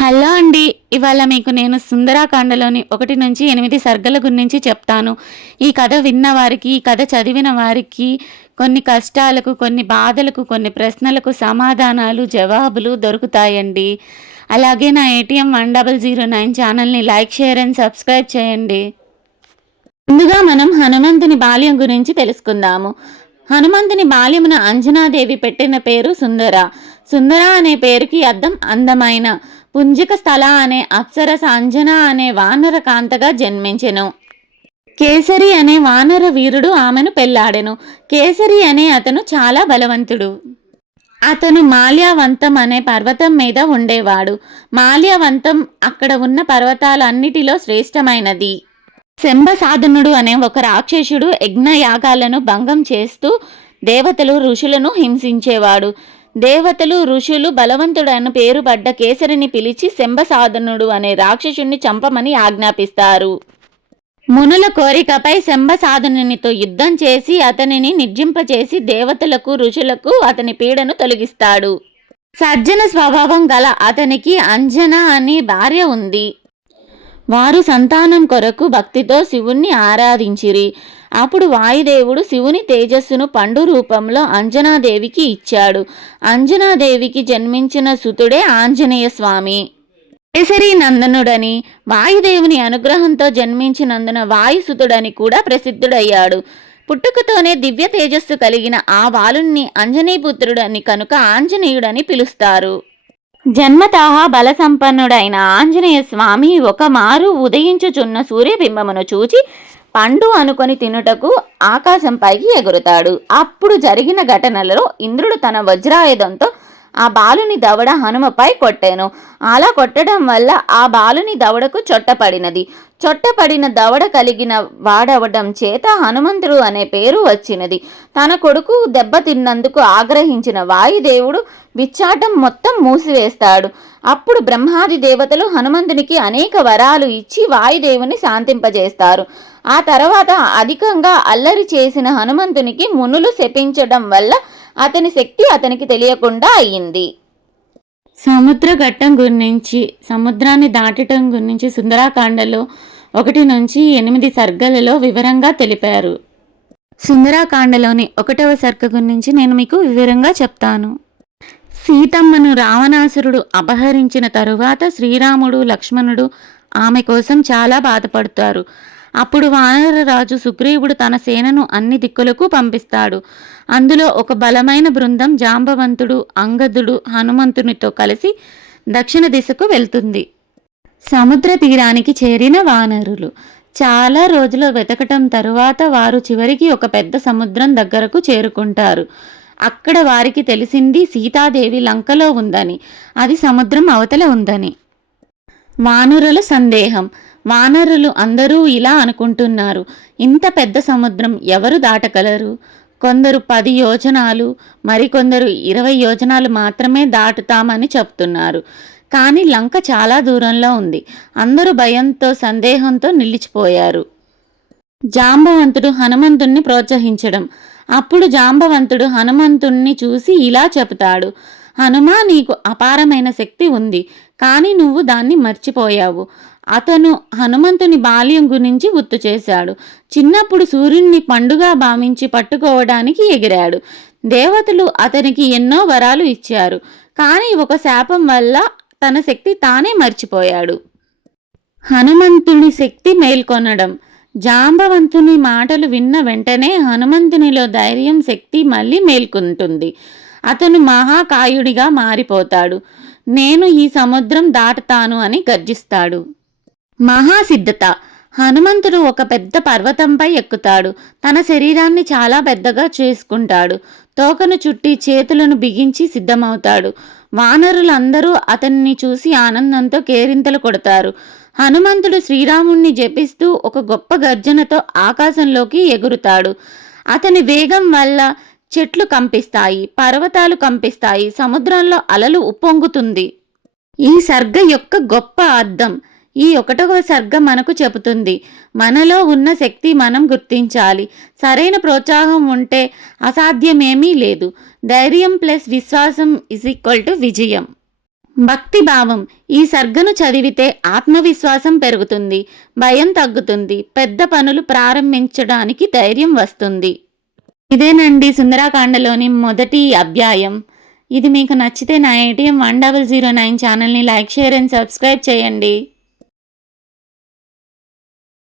Hello అండి. ఇవాళ మీకు నేను సుందరాకాండలోని 1-8 సర్గల గురించి చెప్తాను. ఈ కథ విన్న వారికి, ఈ కథ చదివిన వారికి కొన్ని కష్టాలకు, కొన్ని బాధలకు, కొన్ని ప్రశ్నలకు సమాధానాలు, జవాబులు దొరుకుతాయండి. అలాగే నా ATM 1009 ఛానల్ని లైక్, షేర్ అండ్ సబ్స్క్రైబ్ చేయండి. ముందుగా మనం హనుమంతుని బాల్యం గురించి తెలుసుకుందాము. హనుమంతుని బాల్యమున అంజనాదేవి పెట్టిన పేరు సుందర. సుందర అనే పేరుకి అర్థం అందమైన. పుంజిక స్థల అనే అప్సరస అంజన అనే వానర కాంతగా జన్మించెను. కేసరి అనే వానర వీరుడు ఆమెను పెళ్లాడెను. కేసరి అనే అతను చాలా బలవంతుడు. అతను మాల్యావంతం అనే పర్వతం మీద ఉండేవాడు. మాల్యావంతం అక్కడ ఉన్న పర్వతాలన్నిటిలో శ్రేష్టమైనది. శంభసాధనుడు అనే ఒక రాక్షసుడు యజ్ఞయాగాలను భంగం చేస్తూ దేవతలు ఋషులను హింసించేవాడు. దేవతలు ఋషులు బలవంతుడని పేరు పడ్డ కేసరిని పిలిచి శంభసాధనుడు అనే రాక్షసుణ్ణి చంపమని ఆజ్ఞాపిస్తారు. మునుల కోరికపై శంభసాధనునితో యుద్ధం చేసి అతనిని నిర్జింపచేసి దేవతలకు ఋషులకు అతని పీడను తొలగిస్తాడు. సజ్జన స్వభావం గల అతనికి అంజన అనే భార్య ఉంది. వారు సంతానం కొరకు భక్తితో శివుణ్ణి ఆరాధించిరి. అప్పుడు వాయుదేవుడు శివుని తేజస్సును పండు రూపంలో అంజనాదేవికి ఇచ్చాడు. అంజనాదేవికి జన్మించిన సుతుడే ఆంజనేయ స్వామి. కేసరి నందనుడని, వాయుదేవుని అనుగ్రహంతో జన్మించినందున వాయుసుతుడని కూడా ప్రసిద్ధుడయ్యాడు. పుట్టుకతోనే దివ్య తేజస్సు కలిగిన ఆ బాలుణ్ణి అంజనీపుత్రుడని కనుక ఆంజనేయుడని పిలుస్తారు. జన్మతః బలసంపన్నుడైన ఆంజనేయ స్వామి ఒకమారు ఉదయించుచున్న సూర్యబింబమును చూచి పండు అనుకొని తినుటకు ఆకాశంపైకి ఎగురుతాడు. అప్పుడు జరిగిన ఘటనలలో ఇంద్రుడు తన వజ్రాయుధంతో ఆ బాలుని దవడ హనుమపై కొట్టెను. అలా కొట్టడం వల్ల ఆ బాలుని దవడకు చొట్టపడినది. చొట్టపడిన దవడ కలిగిన వాడవడం చేత హనుమంతుడు అనే పేరు వచ్చినది. తన కొడుకు దెబ్బతిన్నందుకు ఆగ్రహించిన వాయుదేవుడు విచ్చాటం మొత్తం మూసివేస్తాడు. అప్పుడు బ్రహ్మాది దేవతలు హనుమంతునికి అనేక వరాలు ఇచ్చి వాయుదేవుని శాంతింపజేస్తారు. ఆ తర్వాత అధికంగా అల్లరి చేసిన హనుమంతునికి మునులు శపించడం వల్ల అతని శక్తి అతనికి తెలియకుండా అయ్యింది. సముద్ర ఘట్టం గురించి, సముద్రాన్ని దాటటం గురించి సుందరాకాండలో 1-8 సర్గలలో వివరంగా తెలిపారు. సుందరాకాండలోని 1వ సర్గ గురించి నేను మీకు వివరంగా చెప్తాను. సీతమ్మను రావణాసురుడు అపహరించిన తరువాత శ్రీరాముడు, లక్ష్మణుడు ఆమె కోసం చాలా బాధపడతారు. అప్పుడు వానరరాజు సుగ్రీవుడు తన సేనను అన్ని దిక్కులకు పంపిస్తాడు. అందులో ఒక బలమైన బృందం జాంబవంతుడు, అంగదుడు, హనుమంతునితో కలిసి దక్షిణ దిశకు వెళ్తుంది. సముద్ర తీరానికి చేరిన వానరులు చాలా రోజులు వెతకటం తరువాత వారు చివరికి ఒక పెద్ద సముద్రం దగ్గరకు చేరుకుంటారు. అక్కడ వారికి తెలిసింది సీతాదేవి లంకలో ఉందని, అది సముద్రం అవతల ఉందని. వానరుల సందేహం. వానరులు అందరూ ఇలా అనుకుంటున్నారు, ఇంత పెద్ద సముద్రం ఎవరు దాటగలరు? కొందరు 10 యోజనాలు, మరికొందరు 20 యోజనాలు మాత్రమే దాటుతామని చెప్తున్నారు. కానీ లంక చాలా దూరంలో ఉంది. అందరూ భయంతో, సందేహంతో నిలిచిపోయారు. జాంబవంతుడు హనుమంతుణ్ణి ప్రోత్సహించడం. అప్పుడు జాంబవంతుడు హనుమంతుణ్ణి చూసి ఇలా చెబుతాడు, హనుమా, నీకు అపారమైన శక్తి ఉంది, కానీ నువ్వు దాన్ని మర్చిపోయావు. అతను హనుమంతుని బాల్యం గురించి గుర్తు చేశాడు. చిన్నప్పుడు సూర్యుడిని పండుగా భావించి పట్టుకోవడానికి ఎగిరాడు. దేవతలు అతనికి ఎన్నో వరాలు ఇచ్చారు. కానీ ఒక శాపం వల్ల తన శక్తి తానే మర్చిపోయాడు. హనుమంతుని శక్తి మేల్కొనడం. జాంబవంతుని మాటలు విన్న వెంటనే హనుమంతునిలో ధైర్యం, శక్తి మళ్ళీ మేల్కొంటుంది. అతను మహాకాయుడిగా మారిపోతాడు. నేను ఈ సముద్రం దాటుతాను అని గర్జిస్తాడు. మహాసిద్ధత. హనుమంతుడు ఒక పెద్ద పర్వతంపై ఎక్కుతాడు. తన శరీరాన్ని చాలా పెద్దగా చేసుకుంటాడు. తోకను చుట్టి చేతులను బిగించి సిద్ధమవుతాడు. వానరులందరూ అతన్ని చూసి ఆనందంతో కేరింతలు కొడతారు. హనుమంతుడు శ్రీరాముణ్ణి జపిస్తూ ఒక గొప్ప గర్జనతో ఆకాశంలోకి ఎగురుతాడు. అతని వేగం వల్ల చెట్లు కంపిస్తాయి, పర్వతాలు కంపిస్తాయి, సముద్రంలో అలలు ఉప్పొంగుతుంది. ఈ సర్గ యొక్క గొప్ప అర్థం ఈ 1వ సర్గ మనకు చెబుతుంది, మనలో ఉన్న శక్తి మనం గుర్తించాలి. సరైన ప్రోత్సాహం ఉంటే అసాధ్యమేమీ లేదు. ధైర్యం ప్లస్ విశ్వాసం = విజయం. భక్తి భావం. ఈ సర్గను చదివితే ఆత్మవిశ్వాసం పెరుగుతుంది, భయం తగ్గుతుంది, పెద్ద పనులు ప్రారంభించడానికి ధైర్యం వస్తుంది. ఇదేనండి సుందరాకాండలోని మొదటి అధ్యాయం. ఇది మీకు నచ్చితే నా ATM 1009 ఛానల్ని లైక్, షేర్ అండ్ సబ్స్క్రైబ్ చేయండి.